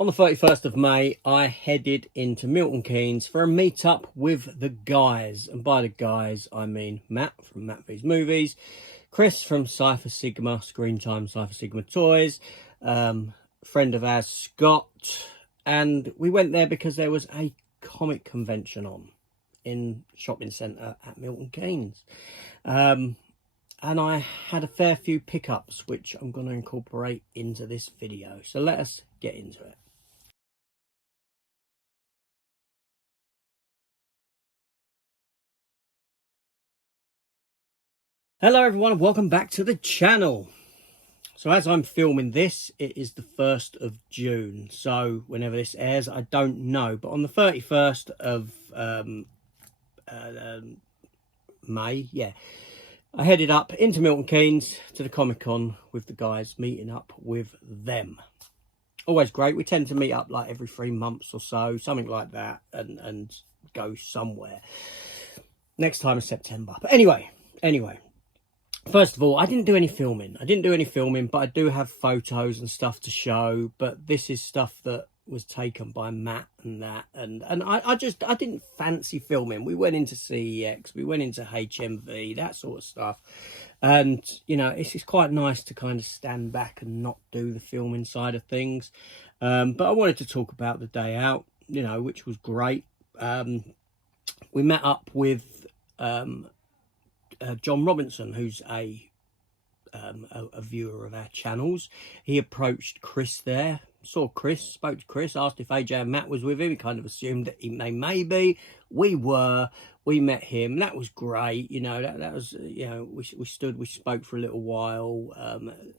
On the 31st of May, I headed into Milton Keynes for a meet-up with the guys. And by the guys, I mean Matt from Matt V's Movies, Chris from Cypher Sigma, Screen Time Cypher Sigma Toys, friend of ours, Scott. And we went there because there was a comic convention on in shopping centre at Milton Keynes. And I had a fair few pickups, which I'm going to incorporate into this video. So let us get into it. Hello everyone and welcome back to the channel. So as I'm filming this, it is the 1st of June. So whenever this airs, I don't know. But on the 31st of May, yeah, I headed up into Milton Keynes to the Comic-Con with the guys, meeting up with them. Always great. We tend to meet up like every 3 months or so, something like that, and go somewhere. Next time is September. But anyway. First of all, I didn't do any filming. But I do have photos and stuff to show. But this is stuff that was taken by Matt and that. And I didn't fancy filming. We went into CEX, we went into HMV, that sort of stuff. And, you know, it's just quite nice to kind of stand back and not do the filming side of things. But I wanted to talk about the day out, you know, which was great. We met up with John Robinson, who's a viewer of our channels. He approached Chris there, spoke to Chris, asked if AJ and Matt was with him. He kind of assumed that they may be. We met him. That was great. You know, that was, you know, we spoke for a little while,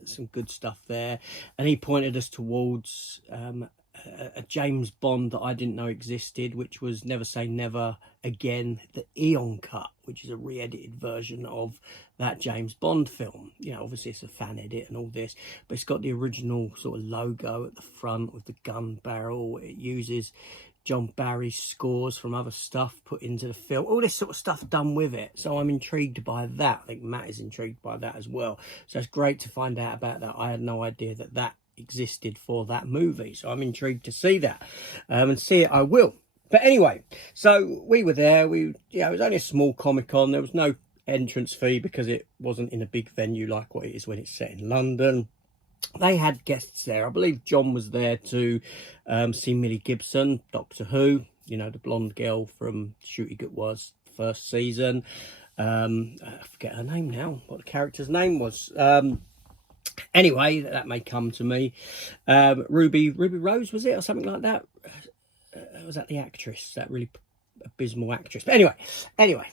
some good stuff there. And he pointed us towards a James Bond that I didn't know existed, which was Never Say Never Again, the Eon cut, which is a re-edited version of that James Bond film. You know, obviously it's a fan edit and all this, but it's got the original sort of logo at the front with the gun barrel. It uses John Barry's scores from other stuff put into the film, all this sort of stuff done with it. So I'm intrigued by that. I think Matt is intrigued by that as well. So it's great to find out about that. I had no idea that existed for that movie, so I'm intrigued to see that, and see it I will. But anyway, so we were there. It was only a small Comic-Con. There was no entrance fee because it wasn't in a big venue like what it is when it's set in London. They had guests there. I believe John was there to see Millie Gibson, Doctor Who, you know, the blonde girl from Shooty Good Was first season. I forget her name now, what the character's name was. Anyway, that may come to me. Ruby Rose, was it, or something like that? Was that the actress, that really abysmal actress? But anyway,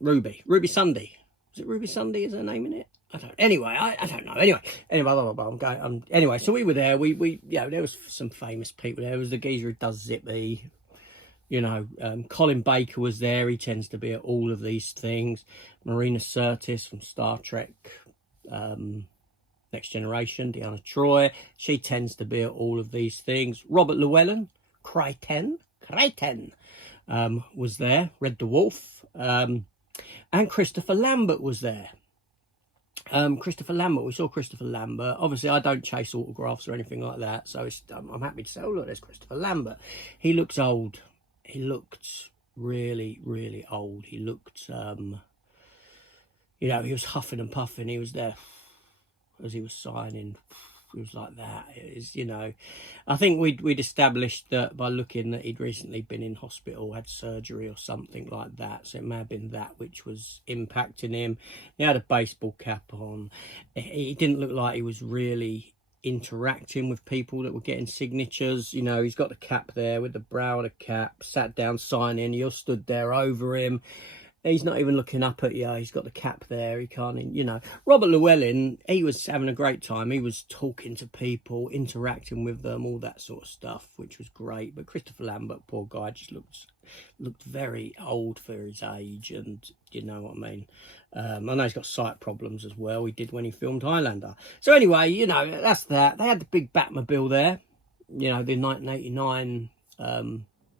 Ruby Sunday. Was it Ruby Sunday? Is her name in it? I don't know. Anyway, blah, blah, blah. Anyway, so we were there. There was some famous people there. There was the geezer who does Zippy. You know, Colin Baker was there. He tends to be at all of these things. Marina Sirtis from Star Trek. Next Generation, Deanna Troi, she tends to be at all of these things. Robert Llewellyn, Creighton, was there, Red the Wolf, and Christopher Lambert was there. We saw Christopher Lambert. Obviously, I don't chase autographs or anything like that, so I'm happy to say, oh, look, there's Christopher Lambert. He looks old. He looked really, really old. He looked, you know, he was huffing and puffing. He was there as he was signing. It was like that. It is, you know, I think we'd established that by looking that he'd recently been in hospital, had surgery or something like that. So it may have been that which was impacting him. He had a baseball cap on. He didn't look like he was really interacting with people that were getting signatures. You know, he's got the cap there with the brow of the cap, sat down signing. You're stood there over him. He's not even looking up at you. He's got the cap there. He can't, you know. Robert Llewellyn, he was having a great time. He was talking to people, interacting with them, all that sort of stuff, which was great. But Christopher Lambert, poor guy, just looked very old for his age, and you know what I mean. I know he's got sight problems as well. He did when he filmed Highlander. So anyway, you know, that's that. They had the big Batmobile there. You know, the 1989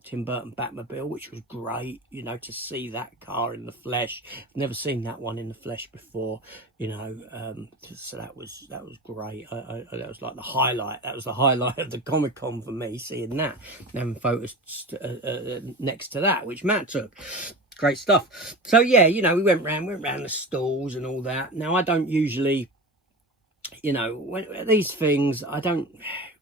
Tim Burton Batmobile, which was great, you know, to see that car in the flesh. Never seen that one in the flesh before, you know, so that was great. That was like the highlight. That was the highlight of the Comic-Con for me, seeing that and having photos next to that, which Matt took. Great stuff. So yeah, you know, we went round the stalls and all that. Now I don't usually, you know, these things,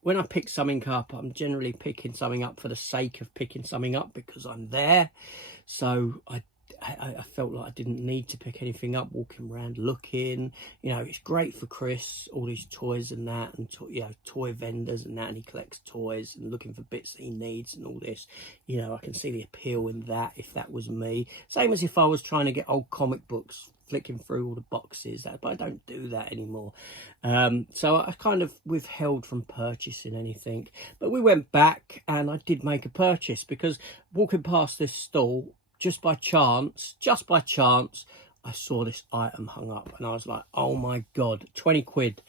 when I pick something up, I'm generally picking something up for the sake of picking something up because I'm there. So I felt like I didn't need to pick anything up, walking around looking. You know, it's great for Chris, all these toys and that, and you know, toy vendors and that, and he collects toys and looking for bits that he needs and all this. You know, I can see the appeal in that if that was me. Same as if I was trying to get old comic books, flicking through all the boxes, but I don't do that anymore. So I kind of withheld from purchasing anything. But we went back and I did make a purchase because walking past this stall, just by chance, I saw this item hung up and I was like, oh my God, 20 quid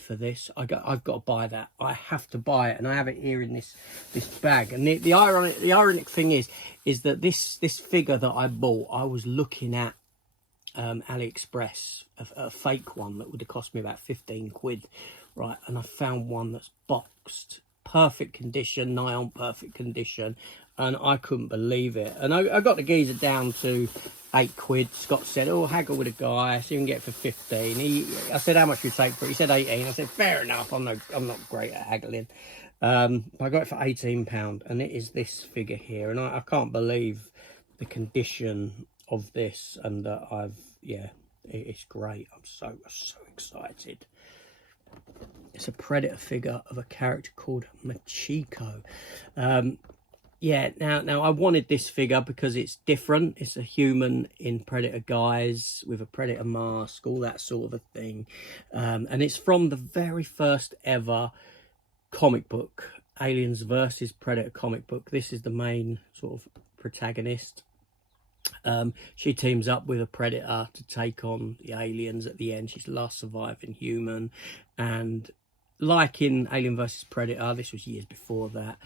for this. I've got to buy that. I have to buy it. And I have it here in this bag. And the ironic thing is that this figure that I bought, I was looking at AliExpress, a fake one that would have cost me about 15 quid, right? And I found one that's boxed, perfect condition, nigh on perfect condition, and I couldn't believe it. And I got the geezer down to 8 quid. Scott said, oh, haggle with a guy, so you can get it for 15. I said, how much would you take for it? He said 18. I said, fair enough, I'm not great at haggling. But I got it for £18, and it is this figure here, and I can't believe the condition of this, and yeah, it's great. I'm so excited. It's a Predator figure of a character called Machiko. Yeah, now I wanted this figure because it's different. It's a human in Predator guise with a Predator mask, all that sort of a thing. And it's from the very first ever comic book, Aliens versus Predator comic book. This is the main sort of protagonist. She teams up with a Predator to take on the aliens at the end. She's the last surviving human, and like in Alien vs Predator, this was years before that,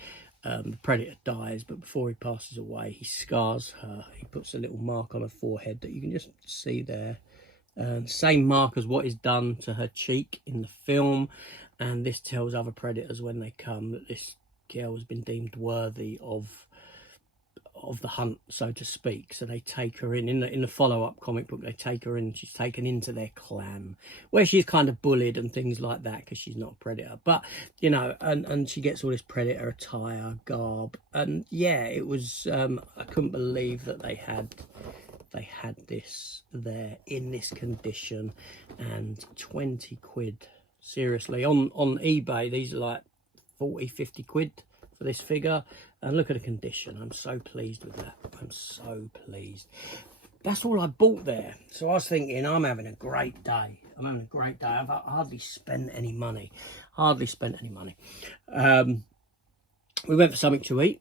the Predator dies, but before he passes away, he scars her. He puts a little mark on her forehead that you can just see there. Same mark as what is done to her cheek in the film, and this tells other Predators when they come that this girl has been deemed worthy of the hunt, so to speak. So they take her in the follow-up comic book. They take her in. She's taken into their clan, where she's kind of bullied and things like that because she's not a Predator. But you know, and she gets all this Predator attire, garb, and yeah, it was. I couldn't believe that they had this there in this condition, and 20 quid. Seriously, on eBay, these are like 40-50 quid for this figure. And look at the condition. I'm so pleased with that. I'm so pleased. That's all I bought there. So I was thinking, I'm having a great day. I'm having a great day. I've hardly spent any money. We went for something to eat.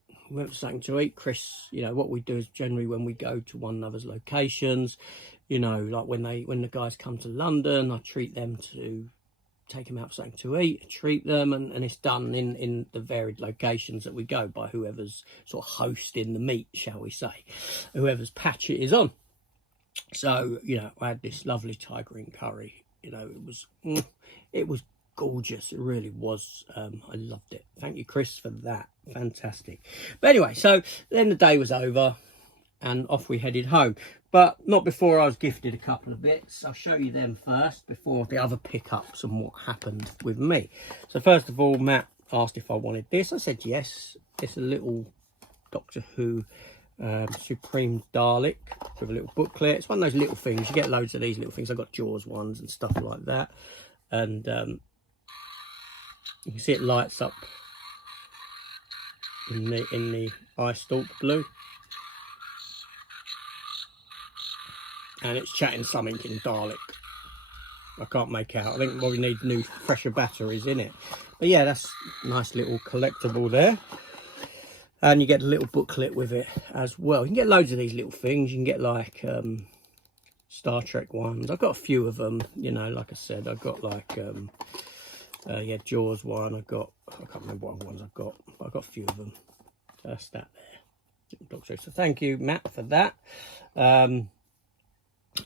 Chris, you know, what we do is generally when we go to one another's locations, you know, like when the guys come to London, I treat them to take them out for something to eat, treat them, and it's done in the varied locations that we go by whoever's sort of hosting the meet, shall we say, whoever's patch it is on. So, you know, I had this lovely tigerine curry. You know, it was gorgeous. It really was. I loved it. Thank you, Chris, for that. Fantastic. But anyway, so then the day was over and off we headed home. But not before I was gifted a couple of bits. I'll show you them first before the other pickups and what happened with me. So first of all, Matt asked if I wanted this. I said yes. It's a little Doctor Who Supreme Dalek with a little booklet. It's one of those little things. You get loads of these little things. I've got Jaws ones and stuff like that. And you can see it lights up in the eye stalk blue. And it's chatting something in Dalek. I can't make out. I think we need new, fresher batteries in it. But yeah, that's a nice little collectible there. And you get a little booklet with it as well. You can get loads of these little things. You can get like Star Trek ones. I've got a few of them, you know, like I said. I've got like, yeah, Jaws one. I can't remember what other ones I've got. But I've got a few of them. That's that there. So thank you, Matt, for that.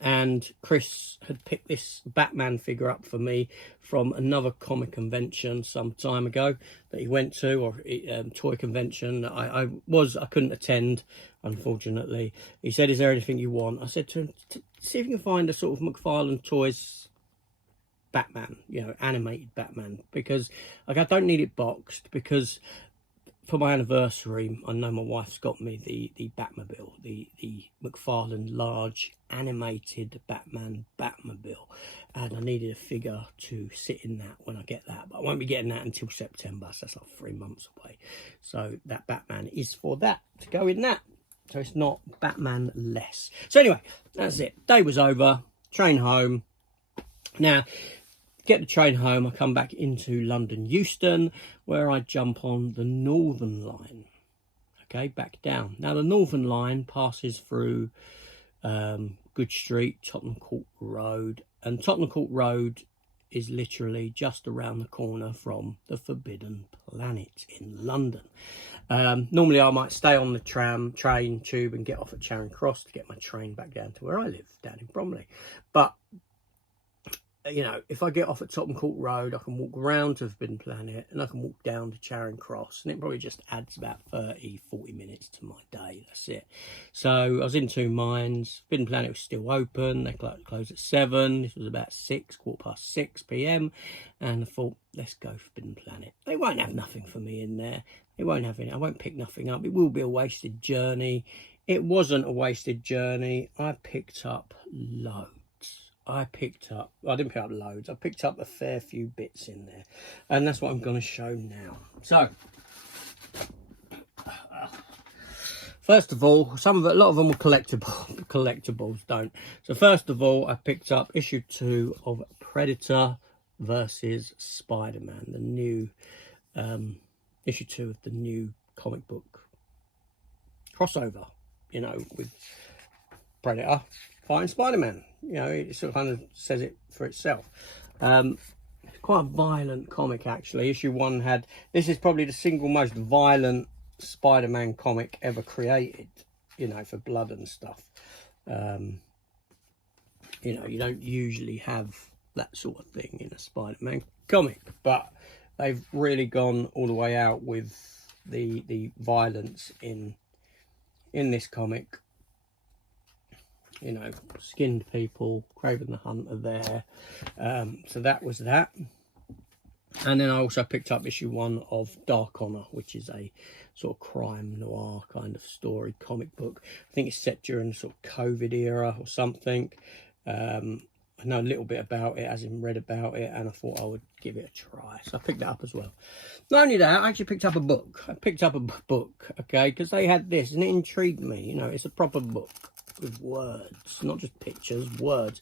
And Chris had picked this Batman figure up for me from another comic convention some time ago that he went to, or toy convention. I couldn't attend, unfortunately. He said, "Is there anything you want?" I said to him, "See if you can find a sort of McFarlane Toys Batman, you know, animated Batman, because like I don't need it boxed, because for my anniversary, I know my wife's got me the Batmobile, the McFarlane large animated Batmobile, and I needed a figure to sit in that when I get that, but I won't be getting that until September, so that's like 3 months away. So that Batman is for that, to go in that, so it's not Batman less. So anyway, that's it. Day was over, train home. Now, get the train home, I come back into London Euston, where I jump on the Northern Line. Okay, back down. Now, the Northern Line passes through Good Street, Tottenham Court Road, and Tottenham Court Road is literally just around the corner from the Forbidden Planet in London. Normally, I might stay on the train tube and get off at Charing Cross to get my train back down to where I live, down in Bromley. But you know, if I get off at Tottenham Court Road, I can walk around to Forbidden Planet and I can walk down to Charing Cross, and it probably just adds about 30-40 minutes to my day. That's it. So I was in two minds. Forbidden Planet was still open. They closed at 7. This was about 6:15 p.m. and I thought, let's go Forbidden Planet. They won't have nothing for me in there. They won't have any. I won't pick nothing up. It will be a wasted journey. It wasn't a wasted journey. I picked up loads. I didn't pick up loads, I picked up a fair few bits in there, and that's what I'm going to show now. So first of all, a lot of them were collectibles don't. So first of all, I picked up issue 2 of Predator versus Spider-Man, the new issue 2 of the new comic book crossover, you know, with Predator fighting Spider-Man. You know, it sort of kind of says it for itself. It's quite a violent comic, actually. Issue 1 had, this is probably the single most violent Spider-Man comic ever created, you know, for blood and stuff. You know, you don't usually have that sort of thing in a Spider-Man comic, but they've really gone all the way out with the violence in this comic. You know, skinned people, Craven the Hunter there. So that was that. And then I also picked up issue 1 of Dark Honor, which is a sort of crime noir kind of story comic book. I think it's set during the sort of COVID era or something. I know a little bit about it, as in read about it, and I thought I would give it a try. So I picked that up as well. Not only that, I actually picked up a book. I picked up a book, okay, because they had this, and it intrigued me. You know, it's a proper book with words, not just pictures, words.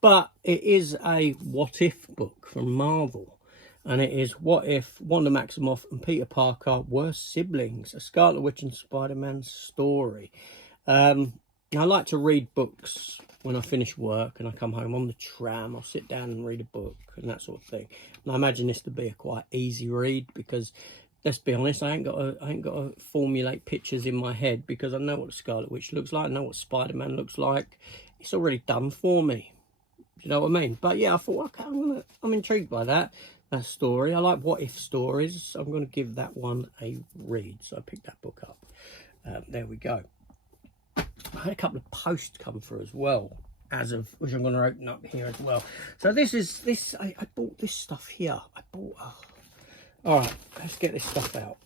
But it is a what if book from Marvel. And it is what if Wanda Maximoff and Peter Parker were siblings, a Scarlet Witch and Spider-Man story. I like to read books when I finish work and I come home on the tram. I'll sit down and read a book and that sort of thing. And I imagine this to be a quite easy read, because let's be honest, I ain't got to formulate pictures in my head, because I know what the Scarlet Witch looks like, I know what Spider-Man looks like. It's already done for me. You know what I mean? But yeah, I thought, okay, I'm intrigued by that story. I like what if stories, so I'm going to give that one a read. So I picked that book up. There we go. I had a couple of posts come through as well, which I'm going to open up here as well. So I bought this stuff here. All right, let's get this stuff out.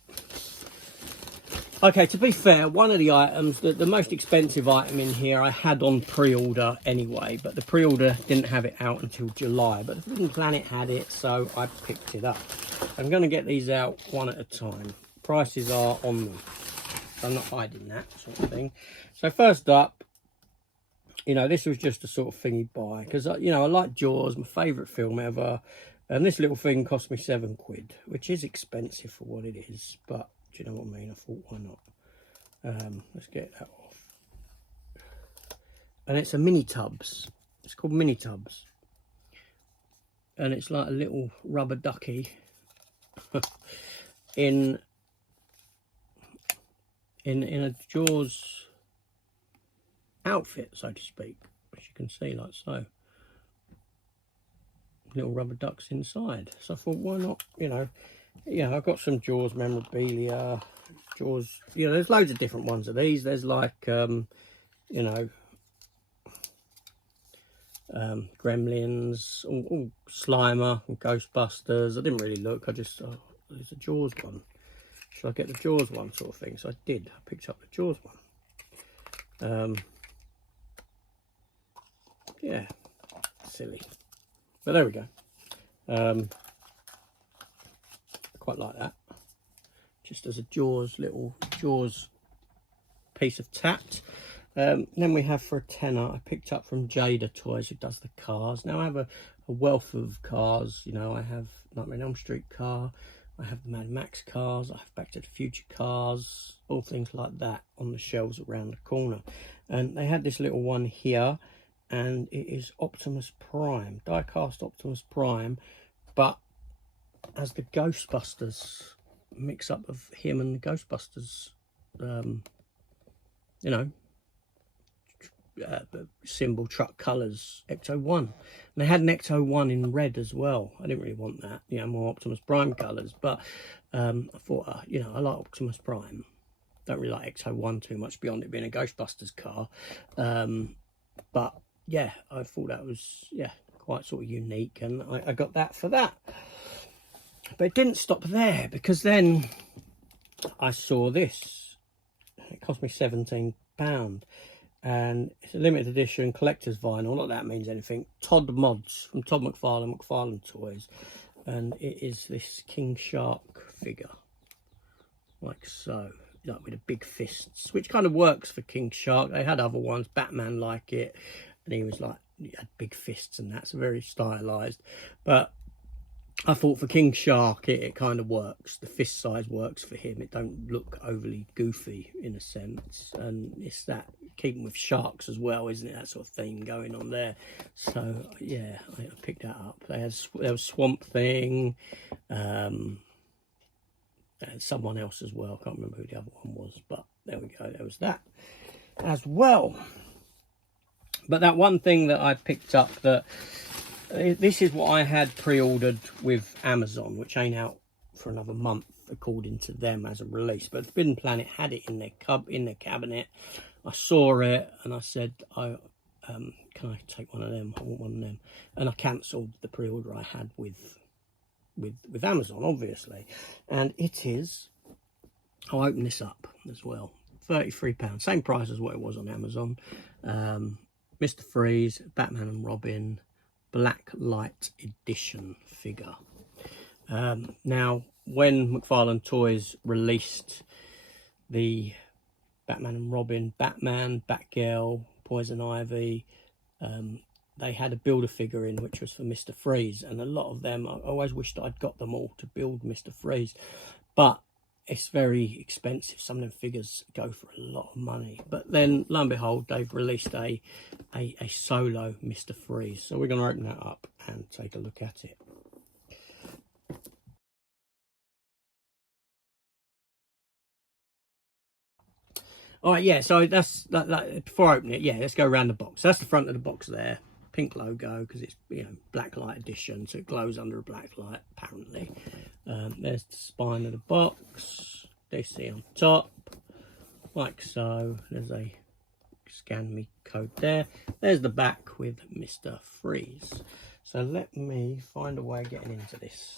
Okay, to be fair, one of the items, the most expensive item in here, I had on pre-order anyway, but the pre-order didn't have it out until July, but the Forbidden Planet had it, so I picked it up. I'm going to get these out one at a time. Prices are on them, so I'm not hiding that sort of thing. So first up, you know, this was just a sort of thingy buy, because, you know, I like Jaws, my favourite film ever, and this little thing cost me £7, which is expensive for what it is, but do you know what I mean? I thought, why not? Let's get that off. And it's a mini tubs. It's called mini tubs. And it's like a little rubber ducky in in a Jaws outfit, so to speak, as you can see, like so. Little rubber ducks inside. So I thought, why not, you know, yeah, I've got some Jaws memorabilia, Jaws, you know, there's loads of different ones of these. There's like, you know, Gremlins, all Slimer and Ghostbusters. I didn't really look, I just, oh, there's a Jaws one. Should I get the Jaws one, sort of thing? So I did, I picked up the Jaws one. Yeah, silly. But there we go. Quite like that. Just as a little Jaws piece of tat. Then we have for a tenner, I picked up from Jada Toys, who does the cars. Now I have a wealth of cars. You know, I have Nightmare on Elm Street car, I have the Mad Max cars, I have Back to the Future cars, all things like that on the shelves around the corner. And they had this little one here, and it is Optimus Prime, die-cast Optimus Prime, but as the Ghostbusters mix up of him and the Ghostbusters, you know, symbol truck colours, Ecto-1. And they had an Ecto-1 in red as well. I didn't really want that, you know, more Optimus Prime colours, but I thought, you know, I like Optimus Prime. Don't really like Ecto-1 too much beyond it being a Ghostbusters car. But yeah, I thought that was, yeah, quite sort of unique, and I got that for that. But it didn't stop there, because then I saw this. It cost me £17, and it's a limited edition collector's vinyl. Not that that means anything. Todd Mods from Todd McFarlane Toys, and it is this King Shark figure, like so, like with the big fists, which kind of works for King Shark. They had other ones, Batman like it, and he was like, he had big fists, and that's very stylized. But I thought for King Shark, it kind of works. The fist size works for him. It don't look overly goofy in a sense, and it's that keeping with sharks as well, isn't it? That sort of theme going on there. So yeah, I picked that up. There was Swamp Thing, and someone else as well. I can't remember who the other one was, but there we go. There was that as well. But that one thing that I picked up, that this is what I had pre-ordered with Amazon, which ain't out for another month according to them as a release. But Forbidden Planet had it in their cabinet. I saw it and I said, can I take one of them? I want one of them. And I cancelled the pre-order I had with Amazon, obviously. And it is, I'll open this up as well. £33, same price as what it was on Amazon. Mr. Freeze, Batman and Robin, Black Light Edition figure. Now, when McFarlane Toys released the Batman and Robin, Batman, Batgirl, Poison Ivy, they had a Build-A-Figure in, which was for Mr. Freeze, and a lot of them, I always wished I'd got them all to build Mr. Freeze, but it's very expensive. Some of them figures go for a lot of money. But then, lo and behold, they've released a solo Mr. Freeze. So we're going to open that up and take a look at it. All right, yeah, so that's that. Before I open it, yeah, let's go around the box. So that's the front of the box there. Pink logo, because it's, you know, black light edition, so it glows under a black light, apparently. There's the spine of the box. DC on top, like so. There's a scan me code there. There's the back with Mr. Freeze. So let me find a way of getting into this.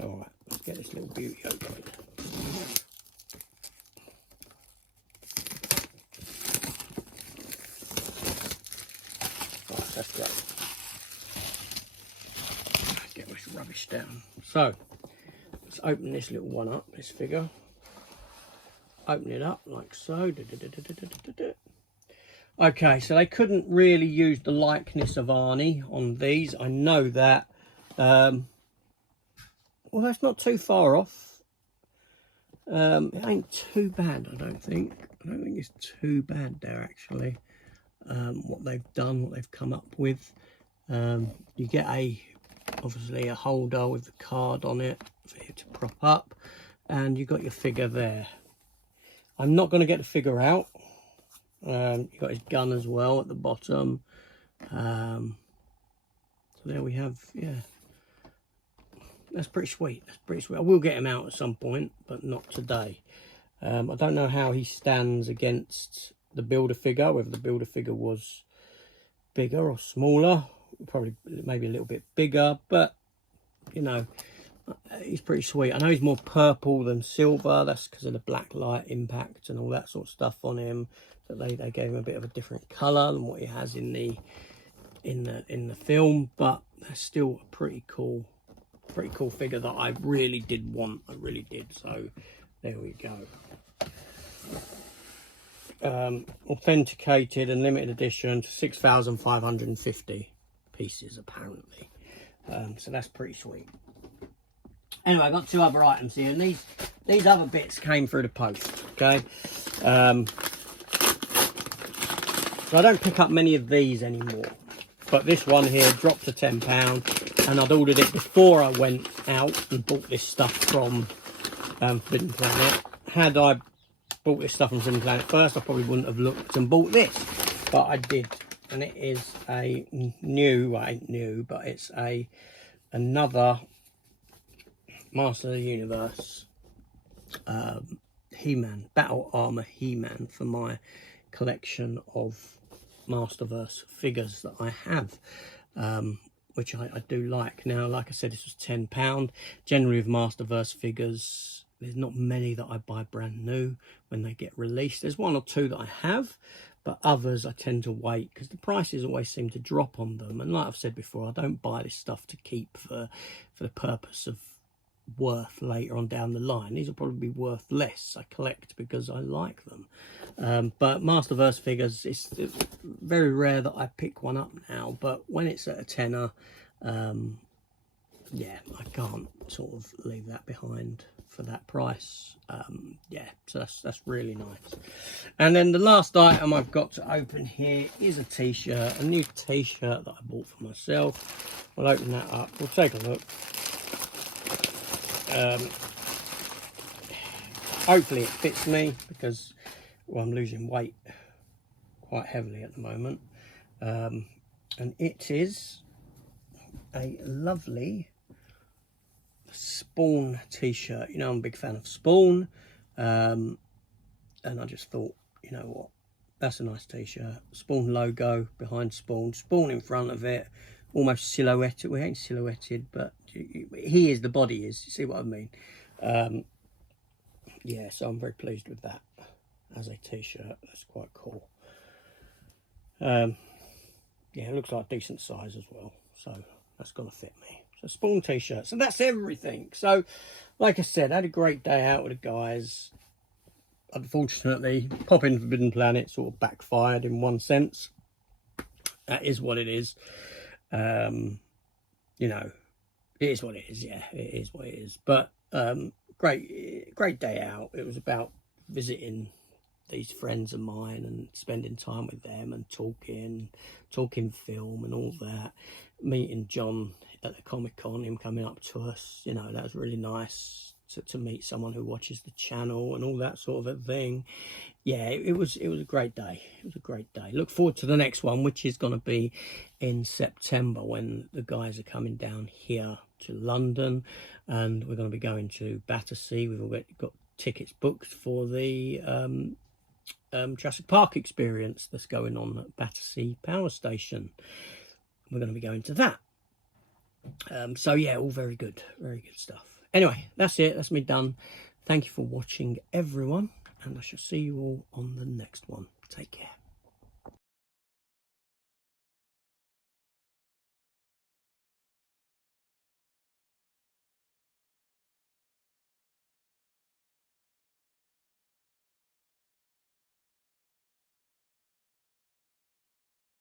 All right, let's get this little beauty open. Right, that's great. Get this rubbish down. So let's open this little one up, this figure. Open it up like so. Okay, so they couldn't really use the likeness of Arnie on these. I know that. Well, that's not too far off. It ain't too bad, I don't think. I don't think it's too bad there, actually. What they've done, what they've come up with. You get obviously a holder with the card on it for you to prop up, and you got your figure there. I'm not going to get the figure out. You got his gun as well at the bottom. So there we have, yeah. That's pretty sweet. That's pretty sweet. I will get him out at some point, but not today. I don't know how he stands against the builder figure, whether the builder figure was bigger or smaller. Probably maybe a little bit bigger, but you know, he's pretty sweet. I know he's more purple than silver. That's because of the black light impact and all that sort of stuff on him. But they gave him a bit of a different color than what he has in the film. But that's still a pretty cool figure that I really did want. I really did. So there we go. Authenticated and limited edition to 6,550 pieces apparently. So that's pretty sweet. Anyway, I've got two other items here, and these other bits came through the post. Okay, so I don't pick up many of these anymore, but this one here dropped to £10, and I'd ordered it before I went out and bought this stuff from Forbidden Planet. Had I bought this stuff from Forbidden Planet first, I probably wouldn't have looked and bought this, but I did. And it is a new, well, ain't new, but it's another Master of the Universe He-Man, Battle Armor He-Man for my collection of Masterverse figures that I have, which I do like. Now, like I said, this was £10. Generally with Masterverse figures, there's not many that I buy brand new when they get released. There's one or two that I have, but others I tend to wait because the prices always seem to drop on them. And like I've said before, I don't buy this stuff to keep for the purpose of worth later on down the line. These will probably be worth less. I collect because I like them. But Masterverse figures, it's very rare that I pick one up now. But when it's at a tenner, yeah, I can't sort of leave that behind for that price. Yeah, so that's really nice. And then the last item I've got to open here is a t-shirt, a new t-shirt that I bought for myself. We'll open that up, we'll take a look. Hopefully it fits me because, well, I'm losing weight quite heavily at the moment. And it is a lovely Spawn t-shirt. You know, I'm a big fan of Spawn, and I just thought, you know what, that's a nice t-shirt. Spawn logo behind Spawn, Spawn in front of it, almost silhouetted. We ain't silhouetted, but he is, the body is, you see what I mean? Yeah, so I'm very pleased with that as a t-shirt. That's quite cool. Yeah, it looks like a decent size as well, so that's gonna fit me. So Spawn t-shirt. So that's everything. So like I said, I had a great day out with the guys. Unfortunately, popping Forbidden Planet sort of backfired in one sense. That is what it is. You know, it is what it is. Yeah, it is what it is. But great day out. It was about visiting these friends of mine and spending time with them and talking film and all that. Meeting John at the Comic-Con, him coming up to us, you know, that was really nice to meet someone who watches the channel and all that sort of a thing. Yeah, it was a great day. It was a great day. Look forward to the next one, which is going to be in September when the guys are coming down here to London, and we're going to be going to Battersea. We've already got tickets booked for the Jurassic Park experience that's going on at Battersea Power Station. We're going to be going to that. So yeah, all very good stuff. Anyway, that's it. That's me done. Thank you for watching, everyone, and I shall see you all on the next one. Take care.